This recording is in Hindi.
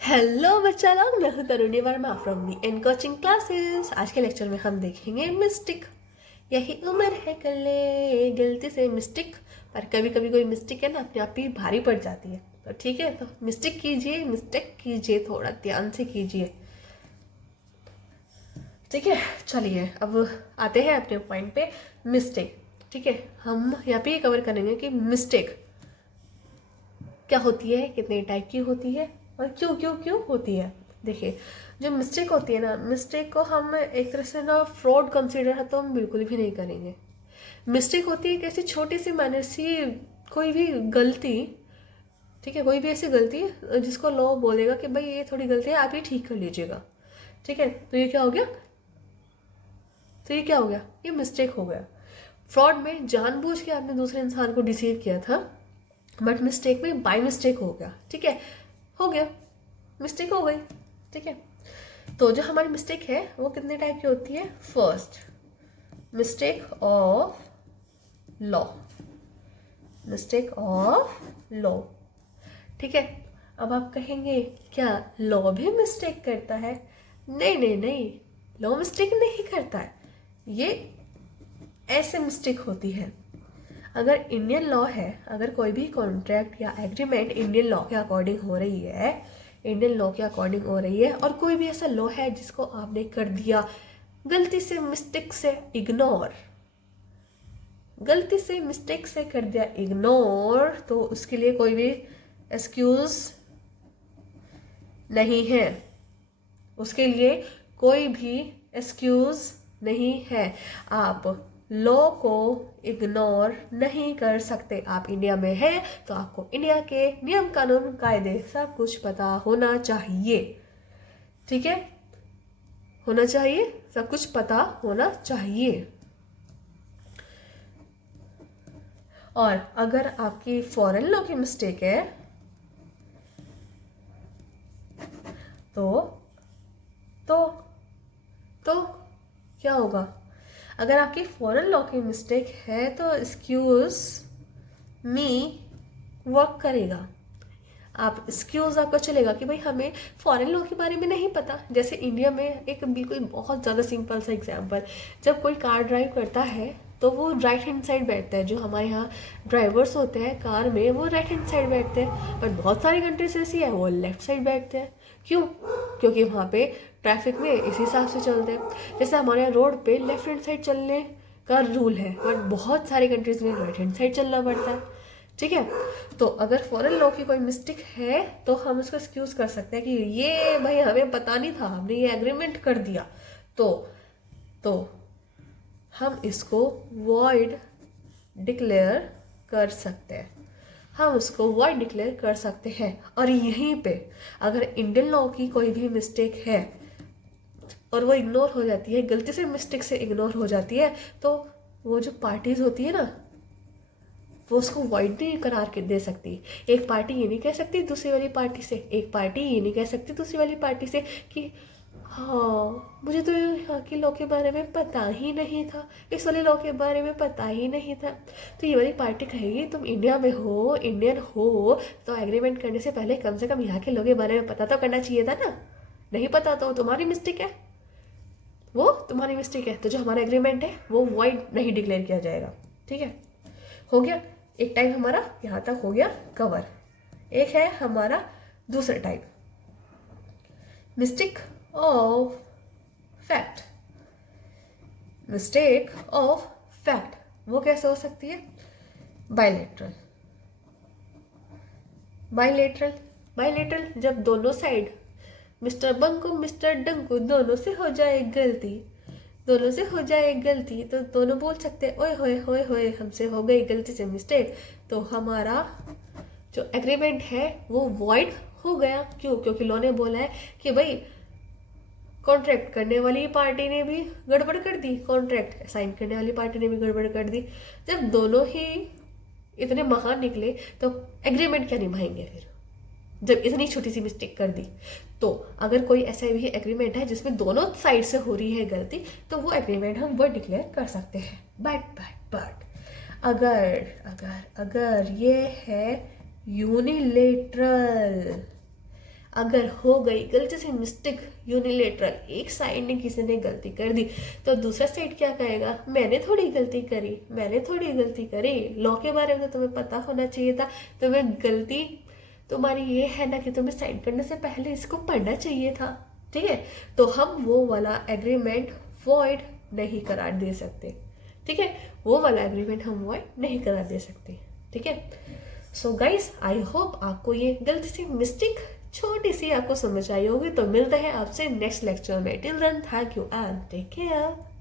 हेलो बच्चा लोग, मैं हूँ Taruni Verma from the N coaching classes. आज के लेक्चर में हम देखेंगे मिस्टेक। यही उम्र है कर ले गलती से मिस्टेक। पर कभी कभी कोई मिस्टेक है ना अपने आप ही भारी पड़ जाती है। तो ठीक है, तो मिस्टेक कीजिए, थोड़ा ध्यान से कीजिए। ठीक है, चलिए अब आते हैं अपने पॉइंट पे। मिस्टेक। ठीक है, हम यहाँ पे कवर करेंगे कि मिस्टेक क्या होती है, कितने टाइप की होती है और क्यों क्यों क्यों होती है। देखिए, जो मिस्टेक होती है ना, मिस्टेक को हम एक तरह से ना फ्रॉड कंसीडर है तो हम बिल्कुल भी नहीं करेंगे। मिस्टेक होती है कैसी छोटी सी मैनर सी कोई भी गलती। ठीक है, कोई भी ऐसी गलती जिसको लॉ बोलेगा कि भाई ये थोड़ी गलती है, आप ये ठीक कर लीजिएगा। ठीक है, तो ये क्या हो गया, ये मिस्टेक हो गया। फ्रॉड में जानबूझ के आपने दूसरे इंसान को डिसीव किया था, बट मिस्टेक में बाय मिस्टेक हो गया। ठीक है, हो गया, मिस्टेक हो गई। ठीक है, तो जो हमारी मिस्टेक है वो कितने टाइप की होती है। First, mistake of law. Mistake of law. ठीक है, अब आप कहेंगे क्या लॉ भी मिस्टेक करता है? नहीं नहीं नहीं, लॉ मिस्टेक नहीं करता है। ये ऐसे मिस्टेक होती है। अगर इंडियन लॉ है, अगर कोई भी कॉन्ट्रैक्ट या एग्रीमेंट इंडियन लॉ के अकॉर्डिंग हो रही है, और कोई भी ऐसा लॉ है जिसको आपने कर दिया गलती से मिस्टेक से कर दिया इग्नोर, तो उसके लिए कोई भी एक्सक्यूज नहीं है। उसके लिए कोई भी एक्सक्यूज नहीं है। आप लॉ को इग्नोर नहीं कर सकते। आप इंडिया में हैं तो आपको इंडिया के नियम कानून कायदे सब कुछ पता होना चाहिए। ठीक है, होना चाहिए, सब कुछ पता होना चाहिए। और अगर आपकी फॉरेन लॉ की मिस्टेक है तो तो तो क्या होगा? अगर आपकी फॉरेन लॉ की मिस्टेक है तो एक्सक्यूज मी वर्क करेगा। आप एक्सक्यूज आपका चलेगा कि भाई हमें फॉरेन लॉ के बारे में नहीं पता। जैसे इंडिया में एक बिल्कुल बहुत ज़्यादा सिंपल सा एग्जांपल, जब कोई कार ड्राइव करता है तो वो राइट हैंड साइड बैठता है। जो हमारे यहाँ ड्राइवर्स होते हैं कार में, वो राइट हैंड साइड बैठते हैं, पर बहुत सारी कंट्रीज ऐसी है वो लेफ्ट साइड बैठते हैं। क्यों? क्योंकि वहाँ पे ट्रैफिक में इस हिसाब से चलते हैं। जैसे हमारे यहाँ रोड पे लेफ्ट हैंड साइड चलने का रूल है, बट बहुत सारी कंट्रीज में राइट हैंड साइड चलना पड़ता है। ठीक है, तो अगर फॉरेन लॉ की कोई मिस्टेक है तो हम उसको एक्सक्यूज कर सकते हैं कि ये भाई हमें पता नहीं था, हमने ये एग्रीमेंट कर दिया। तो हम इसको वॉइड डिक्लेयर कर सकते हैं। और यहीं पे अगर इंडियन लॉ की कोई भी मिस्टेक है और वो इग्नोर हो जाती है, गलती से मिस्टेक से इग्नोर हो जाती है, तो वो जो पार्टीज होती है ना, वो उसको वॉइड नहीं करार के दे सकती। एक पार्टी ये नहीं कह सकती दूसरी वाली पार्टी से, कि हाँ मुझे तो यहाँ की लॉ के बारे में पता ही नहीं था, इस वाले लॉ के बारे में पता ही नहीं था। तो ये वाली पार्टी कहेगी तुम इंडिया में हो, इंडियन हो, तो एग्रीमेंट करने से पहले कम से कम यहाँ के लॉ के बारे में पता तो करना चाहिए था ना। नहीं पता तो तुम्हारी मिस्टेक है, तो जो हमारा एग्रीमेंट है वो वॉइड नहीं डिक्लेयर किया जाएगा। ठीक है, हो गया। एक टाइप हमारा यहाँ तक हो गया कवर। एक है हमारा दूसरा टाइप, मिस्टेक ऑफ फैक्ट। वो कैसे हो सकती है? बायलेटरल। जब दोनों साइड, मिस्टर बंको मिस्टर डंको, दोनों से हो जाए गलती तो दोनों बोल सकते ओए होए होए होए हमसे हो गई गलती से मिस्टेक, तो हमारा जो एग्रीमेंट है वो वॉइड हो गया। क्यों? क्योंकि लॉ ने बोला है कि भाई कॉन्ट्रैक्ट करने वाली पार्टी ने भी गड़बड़ कर दी, कॉन्ट्रैक्ट साइन करने वाली पार्टी ने भी गड़बड़ कर दी। जब दोनों ही इतने महान निकले तो एग्रीमेंट क्या निभाएंगे फिर, जब इतनी छोटी सी मिस्टेक कर दी। तो अगर कोई ऐसा भी एग्रीमेंट है जिसमें दोनों साइड से हो रही है गलती, तो वो एग्रीमेंट हम वो डिक्लेयर कर सकते हैं। बट अगर ये है यूनिलेटरल, अगर हो गई गलती से मिस्टेक, यूनिलेटरल एक साइड ने किसी ने गलती कर दी, तो दूसरा साइड क्या कहेगा, मैंने थोड़ी गलती करी, मैंने थोड़ी गलती करी। लॉ के बारे में तो तुम्हें पता होना चाहिए था। तुम्हें गलती तुम्हारी ये है ना कि तुम्हें साइन करने से पहले इसको पढ़ना चाहिए था। ठीक है, तो हम वो वाला एग्रीमेंट वॉइड नहीं करार दे सकते। ठीक है, वो वाला एग्रीमेंट हम वॉइड नहीं करार दे सकते। ठीक है, सो गाइस आई होप आपको ये गलती सी मिस्टेक छोटी सी आपको समझ आई होगी। तो मिलते हैं आपसे नेक्स्ट लेक्चर में। Till then thank you and take care.